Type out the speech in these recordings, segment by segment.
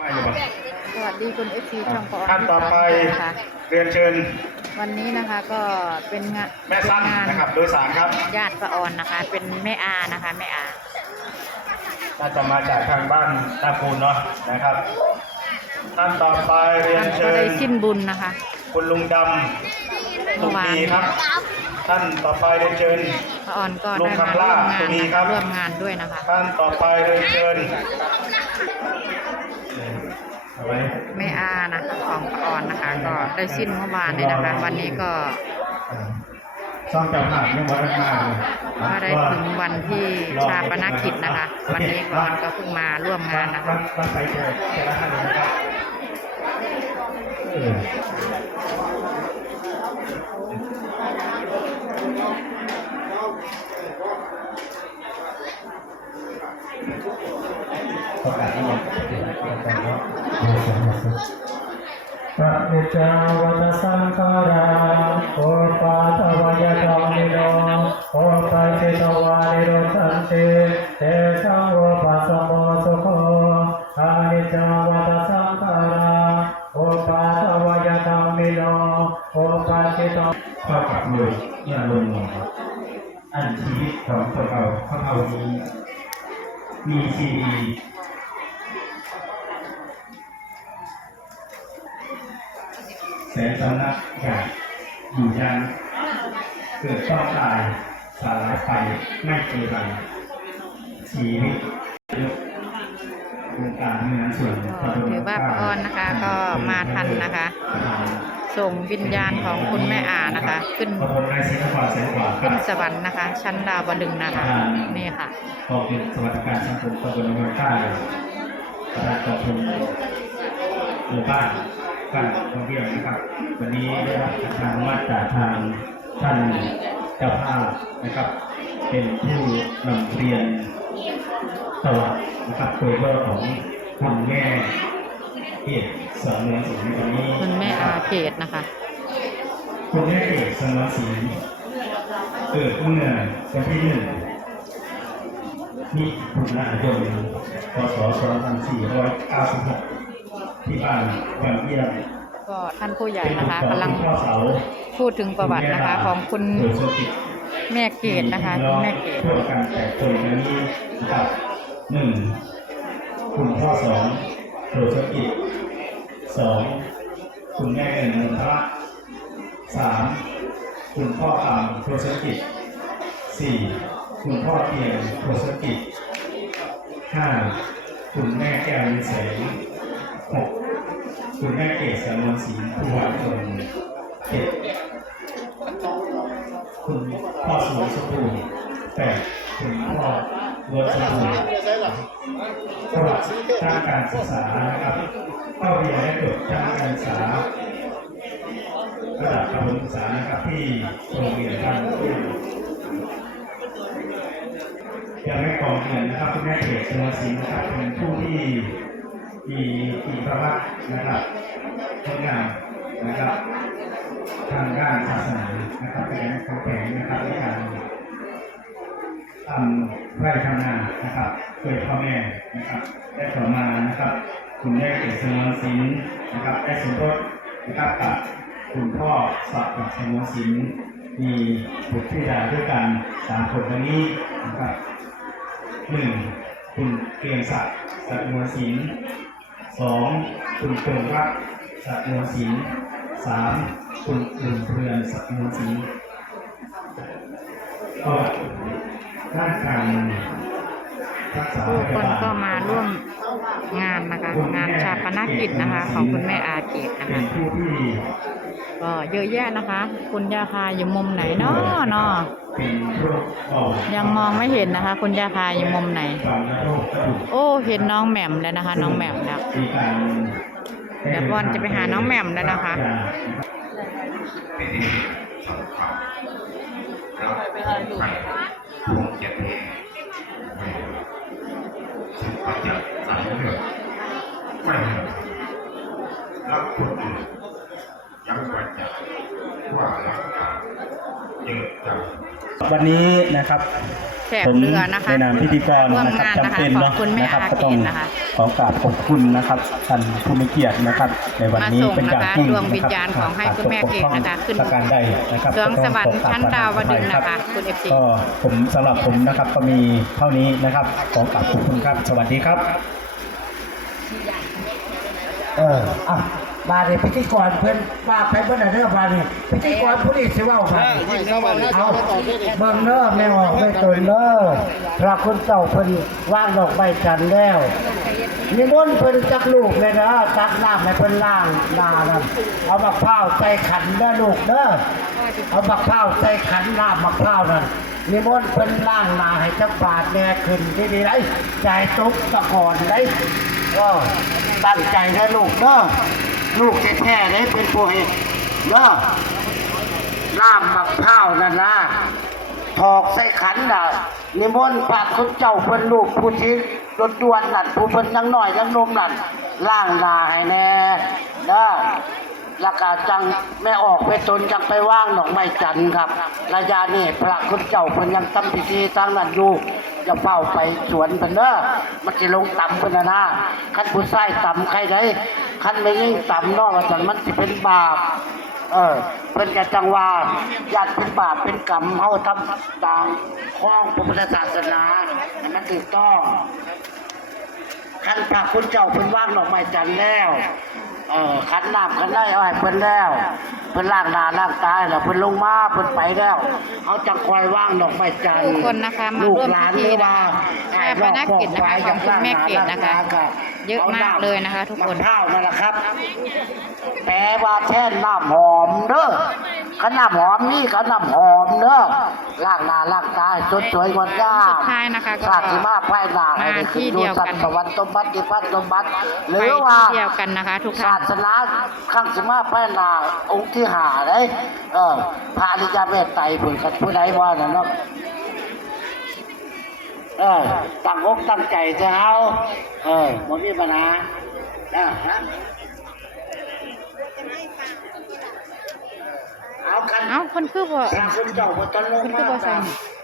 มาอยู่บ่สวัสดีคุณเอฟซีช่องปอท่านต่อไปนะคะเรียนเชิญ วันนี้นะคะก็เป็นงานแม่สั้นเป็นงานนะครับโดยสารครับ ญาติประออนนะคะ เป็นแม่อานะคะแม่อาน่าจะมาจากทางบ้านตาปูนเนาะนะครับ ท่านต่อไปเรียท่านนก็เชิได้ญสิ้นบุญนะคะ คุณลุงดำเมื่ตุอวานกีครับ ท่านต่อไปเรียนเชิญประออนก็ลุได้งมาคำร่ล่าวมงานตัวนี้นะครัคะบร่วมงานด้วยนะคะ ท่านต่อไปเรียนเชิญเอาไว้ แม่อานะคะของปออนนะคะ ก็ได้สิ้นเมื่อวานเลยนะคะ วันนี้ก็ซ่อมเจ้าภาพยังวัดมากเลยก็ได้ถึงวันที่ชาปนกิจนะคะ วันนี้ประออนก็เพิ่งมาร่วมงานนะคะ วันไปเจอเจอท่านนะครับเออ ประกาศให้หมด พระเดชาวัตสังขาราโอปาทวายธรรมิโนโอปัจจิตวานิโรสันติเตสังวปัสสโมสุโขอานิจาวัตสังขาราโอปาทวายธรรมิโนโอปัจจิตข้ากับมืออย่าลงหมออันชีวิตของตัวเราเข้าเท่านี้มีซีดี สนสำนักอยากอยู่ยันเกิดต้องตายสาลายไปไม่เคยไปชีวิตวงการเมืองส่วนก็ถือว่าป้าอ้อนนะคะก็มาทันนะคะ ส่งวิญญาณของคุณแม่อานะคะ ขึ้นขอบคุณนายศิลปะแสนกว่าคขึ้รันบสวรรค์นะคะ ชั้นดาวดึงส์นะคะนี่ค่ะกองทุนสวัสดิการสังคมตำบลเมืองใต้ประธานกองทุนหมู่บ้าน การท่องเที่ยวนะครับ วันนี้ได้รับการอนุมัติจากทางท่านเจ้าภาพนะครับ เป็นผู้นำเรียนตลอดนะครับโดยเบอร์ของคุณแม่เอกสมรศรีวันนี้คุณแม่อาเกตนะคะคุณแม่เอกสมรศรีเกิดเมื่อวันที่หนึ่งมิถุนายนพศ2496 ที่บ้านบางเยี่ยมก็ท่านผู้ใหญ่เป็นนะคะของกำลังคุณพ่อเสาพูดถึงประวัตินะคะของคุณโดยสุกิจแม่เกตนะคะคุณแม่เกตร่วมกันแต่คนอย่างนี้นะครับหนึ่งคุณพ่อสองโดยสุกิจสองคุณแม่เงินนนทระสามคุณพ่ออ่ำโทสกิจสี่คุณพ่อเทียนโทสกิจห้าคุณแม่แก้วยินแสง คุณแม่เกศสมนศรีผู้วาชนเจ็ดคุณพ่อสวยสปูแปดคุณพ่อเวิร์ดสปูประวัติทางการศึกษานะครับเข้าเรียนและจบทางการศึกษาระดับประถมศึกษานะครับที่โรงเรียนบ้านยังไม่กองเงินนะครับคุณแม่เอกชนศิลป์นะครับเป็นผู้ที่ มีมีประวัตินะครับงดงามนะครับทางด้านศาสนานะครับเป็นเขาแข็งนะครับในการทำไร่ทำนานะครับโดยพ่อแม่นะครับได้ต่อมานะครับ คุณแม่เกชนศิลป์นะครับได้สมรสนะครับกับคุณพ่อสับกับชนศิลป์มีบุตรธิดาด้วยกันสามคนวันนี้นะครับหนึ่งคุณเกรียงศักดิ์สัตว์นวลศิลป์ สองคุณเกริงรักสักมวลศิลสามคุณอุ่นเรือนสักมวลศิลก็ด้านการรักษาผู้คนก็มาร่วมงานนะคะ งานชาปนกิจนะคะ ของคุณแม่อาเกตนะคะผู้ที่ ก็เยอะแยะนะคะ คุณยาคาอยู่มุมไหนเนาะเนาะเป็นโรคอ่อนยังมองไม่เห็นนะคะ คุณยาคาอยู่มุมไหน โอ้เห็นน้องแหม่มแล้วนะคะ น้องแหม่มแล้วเดี๋ยวบอลจะไปหาน้องแหม่มแล้วนะคะเป็นที่สำคัญแล้วไปพวงเจ็ดเพลงถึงก็จะสายเลือดไม่เหลือแล้วคนอื่นยังไว้ใจว่ารักษาเยอะจัง วันนี้นะครับแขกเรือนะคะผมในนามพิธีกรร่วมนะครับงานนะคะจำเป็นของเนาะคุณแม่นะครับอาก็เกต้องตนะคะขอกราบขอบคุณนะครับท่านผู้มีเกียรตินะครับ ในวันนี้มาส่งเป็นอย่างนะคะยิ่งดวงวิญญาณของให้คุณแม่เกดนะคะขึ้นประการใดนะครับสวงสวรรค์ชั้นดาวดึงส์นะคะคุณ FC ก็ผมสำหรับผมนะครับก็มีเท่านี้นะครับขอกราบขอบคุณครับ สวัสดีครับเอออะ มาเลยพิธีกรเพื่อนว่าไปเมื่อไรเรื่องมาเนี่พิธีกรผู้นี้สิเว่าไปเอาเบิ่งเนอแม่ออกไม่ตนเนอพระคุณเจ้าเพิ่นว่างดอกใบจันทร์แล้วนิมนต์เพิ่นจักลูกเลยนะตักน้ำให้เพิ่นล้างหน้านั่นเอามะพร้าวใส่ขันเด้อลูกเด้อเอามะพร้าวใส่ขันน้ำมะพร้าวนั่นนิมนต์เพิ่นล้างหน้าให้จักบาทแน่ขึ้นที่ดีไรใจตุกตะก่อนได้ก็ตั้งใจนะลูกเด้อ ลูกแท้ๆเลยเป็นผู้เห็ดเด้อล่ามมะพร้าวนั่นนะถอกใส่ขันน่ะนิมนต์พระคุณเจ้าเพิ่นลูกผู้ที่รถด่วนนั่นผู้เพิ่นยังน้อยยังนมนั่นล่างลาให้แน่เด้อ แล้วก็จังแม่ออกไปตนจังไปว่างดอกไม้จันทร์ครับ ระยะนี้พระคุณเจ้าเพิ่นยังทำพิธีตั้งนั้นอยู่จะเฝ้าไปสวนเพิ่นเด้อมันสิลงต่ำเพิ่นน่ะนะคันผู้ชายต่ำใครได้คันไม่ยิ่งต่ำนอกว่าจังมันสิเป็นบาปเออเพิ่นก็จังว่าญาติเป็นบาปเป็นกรรมเฮาทำตามข้องพระพุทธศาสนาให้มันถูกต้องคันพระคุณเจ้าเพิ่นว่างดอกไม้จันทร์แล้ว เออขันน้ำขันได้เอาให้เพิ่นแล้วเพิ่นล้างหน้าล้างตาให้แล้วเพิ่นลงมาเพิ่นไปแล้วเขาจังคอยว่างดอกไม้จันทร์ทุกคนนะคะมาลูกร่วมหลานพิธีหรือว่าชาปนกิจนะคะของคุณแม่เกดนะคะ เยอะมากเลยนะคะ ทุกคนมะพร้าวนั่นแหละครับแปลว่าแท่นน้ำหอมเด้อ ขน้ำหอมนี่ขน้ำหอมเด้อล้างหน้าล้างตาให้สดสวยงดงามสุดท้ายนะคะก็ สาธิมาภายหน้าให้ได้ขึ้นดูสัตว์สวรรค์สมบัติดิพัฒน์สมบัติหไปรือว่าเที่ยวกันนะคะ ทุกศาท่าน สนาข้างสิมาภายหน้าองค์ที่หาได้เออพระอริยเมตไตรผลกับผู้ใดว่าน่ะเนาะเออตั้งอกตั้งใจจะเอาเออบ่มีปัญหาอ่าฮะเอา กันเอ้าคนคือบ่พระคุณเจ้าบ่ต้องลงคนคือมาบ่ใส่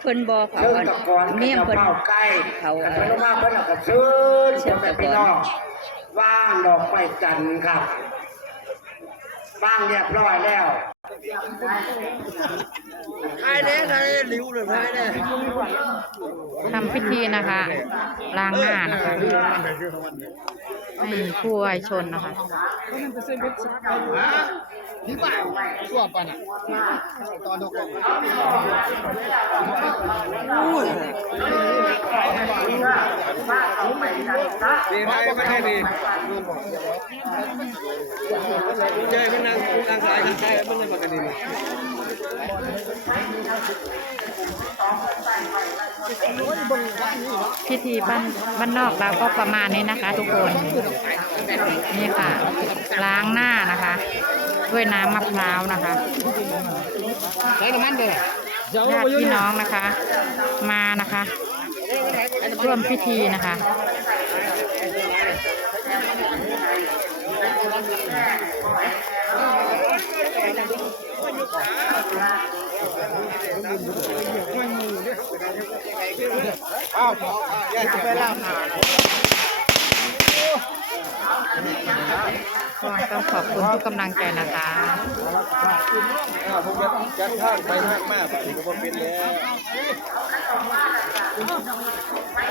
เพิ่นบ่เขาเชิญอันตะกอนเมียมเพิ่เพิ่นนเฝ้าใกล้เขาอันเพิ่นลงมาเพิ่นแล้วก็เชิญเชิญแม่พี่น้องว่างดอกไม้จันทร์ครับว่างเรียบร้อยแล้วทำพิธีนะคะล้างหน้านะคะให้ผู้วายชนนะคะ ดีไทยไม่ใช่ดีใช่ไม่นั่งนั่งสายทางใต้ไม่นั่งปกติพิธีบ้านบ้านนอกเราก็ประมาณนี้นะคะ ทุกคน นี่ค่ะ ล้างหน้านะคะ ด้วยน้ำมะพร้าวนะคะญาติพี่น้องนะคะ มานะคะ ร่วมพิธีนะคะ ต้องขอบคุณทุกกำลังใจนะคะผมจะจัดทางไปมากมากไปก็บ่เป็นแล้ว